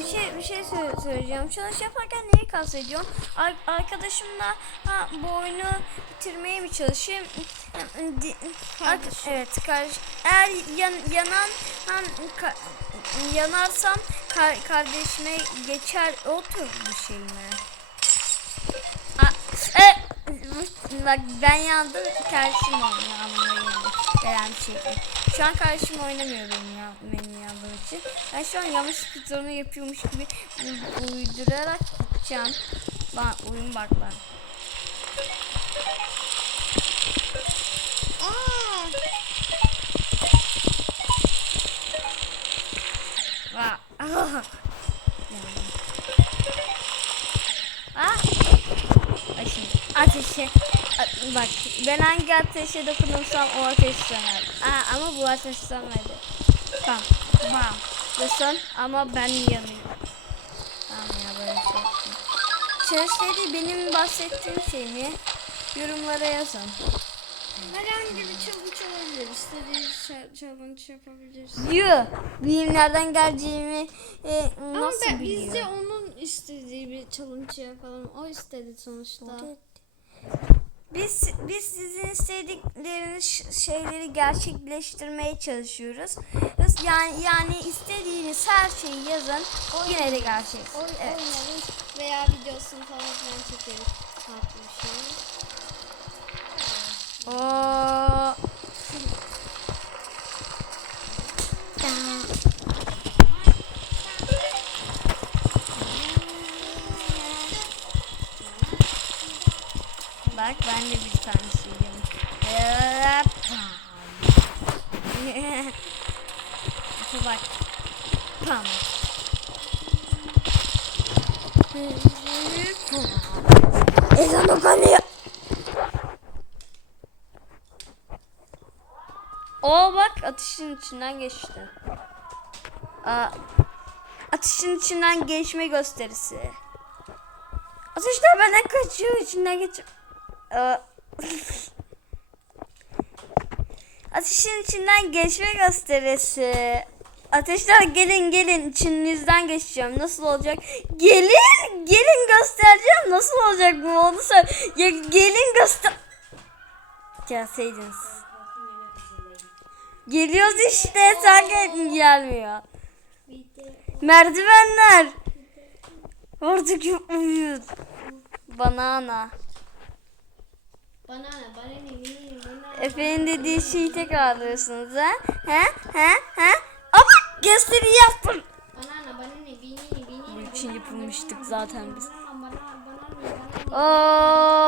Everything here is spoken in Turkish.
bir şey bir şey sö- söyleyeceğim. Çalış yaparken neyi kastediyorsun? Ar- arkadaşımla ha, bu oyunu bitirmeye mi çalışayım? Ar- evet kardeş. Eğer yan- yanan ha, ka- yanarsam kar- kardeşime geçer o tür bir şey mi? E, bak ben yandım kardeşim oynuyor anlamına. Gelen şey. Şu an kardeşim oynamıyor benim, ya, benim yandığım için. Ben şu an yanlış speedrun'u yapıyormuş gibi uydurarak gideceğim. Bak oyun baklar. Aa, Aa. Aa. Bak şimdi ateşe bak ben hangi ateşe dokunursam o ateş söner. Aa, ama bu ateş sönmedi. Bam sön ama ben yanıyorum. Tamam ya böyle şey. Sesleri benim bahsettiğim şey mi? Yorumlara yazın. herhangi bir challenge olabilir. İstediğiniz cha- challenge yapabiliriz. Yuh! Benim nereden geleceğimi e, Ama nasıl ben, biliyor? biz de onun istediği bir challenge yapalım. O istedi sonuçta. Biz biz sizin istedikleriniz şeyleri gerçekleştirmeye çalışıyoruz. Biz- Yani yani istediğiniz her şeyi yazın. Yine de gerçek. Oy Evet. oynarız veya videosunu falan çekeriz. Farklı bir şey. Oo. Bak ben de bir tanesiyim. Hoppa. bak. Pam. Ezan okunuyor. O bak ateşin içinden geçti. Aa, ateşin içinden geçme gösterisi. Ateşler benden kaçıyor içinden geç. Aa. ateşin içinden geçme gösterisi. Ateşler gelin gelin içinizden geçeceğim. Nasıl olacak? Gelin gelin göstereceğim. Nasıl olacak bu onu söyle. Ya gelin göster. Gelseydiniz. Geliyoruz işte sen gel- gelmiyor. Merdivenler. Artık uyuz. Banana. Banana, banana, banana. Efe'nin dediği şeyi tekrarlıyorsunuz ha? Ha? Ha? Ha? Ama gösteri yapın. Banana, banana, binini, binini. Bunun için yapılmıştık zaten biz. Banana, banana, banana, banana.